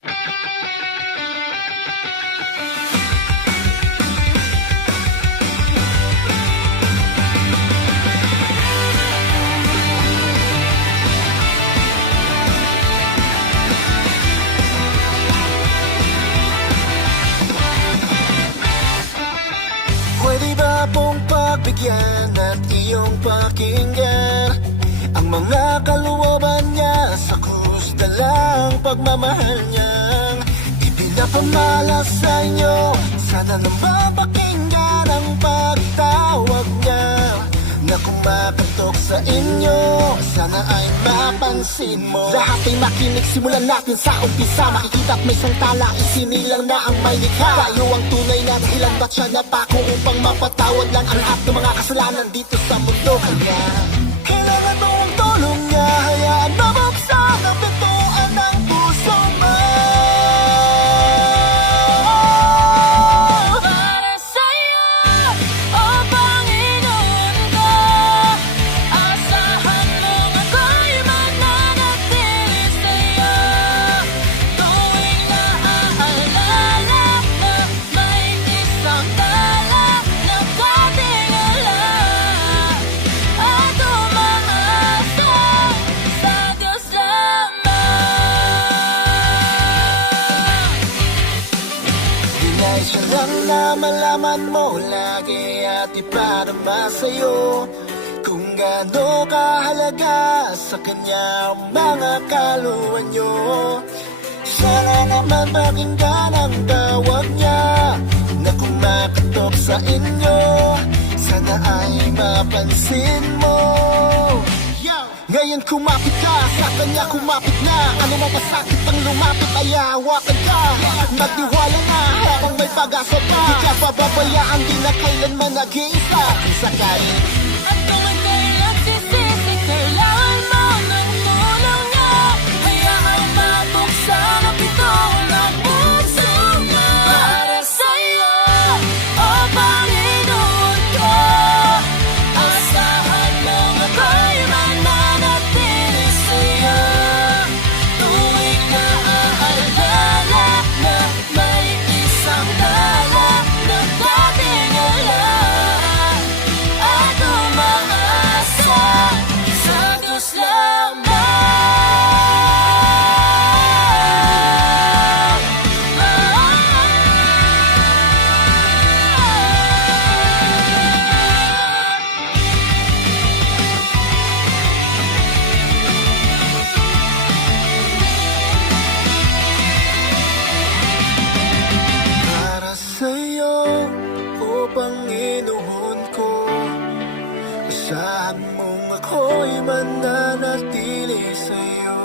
Pwede ba pong pagbigyan at iyong pakinggan ang mga kalooban niya sa krus dalang pagmamahal niyang ipinapamalas sa inyo? Sana nang mapakinggan ang pagtawag niya na kumakatok sa inyo, sana ay mapansin mo. Lahat ay makinig, simulan natin sa umpisa. Makikita at may santala, isinilang na ang may likha. Tayo ang tunay na dahilan ba't siya napako upang mapatawad lang ang lahat ng mga kasalanan dito sa mundo. Kaya kailangan mo ang tulong niya, hayaan mabuksan ang pintuan ng puso mo. Siya lang na malaman mo lagi at iparama sa'yo kung gaano kahalaga sa kanya ang mga kaluwan nyo. Sana naman pakinggan ang tawag niya na kumakatok sa inyo, sana ay mapansin mo. Ngayon kumapit ka, sa kanya kumapit na. Ano mapasakit pang lumapit ay hawakan ka. Magtiwala na habang may pag-asa pa. Di ka pababayaan, di na kailanman nag-iisa. Kung sakali at kung ika'y nagsisisi, kailangan mo ng tulong niya. Hayaan mabuksan ang pinto ng puso mo. Para sa'yo, o Panginoon ko, asahan mong ako'y mananatili sa'yo. Tuwing naaalala na may isang dala na dating alam, at umaasa sa Diyos lamang. para sa'yo, o Panginoon ko, asahan mong ako'y mananatili sa'yo.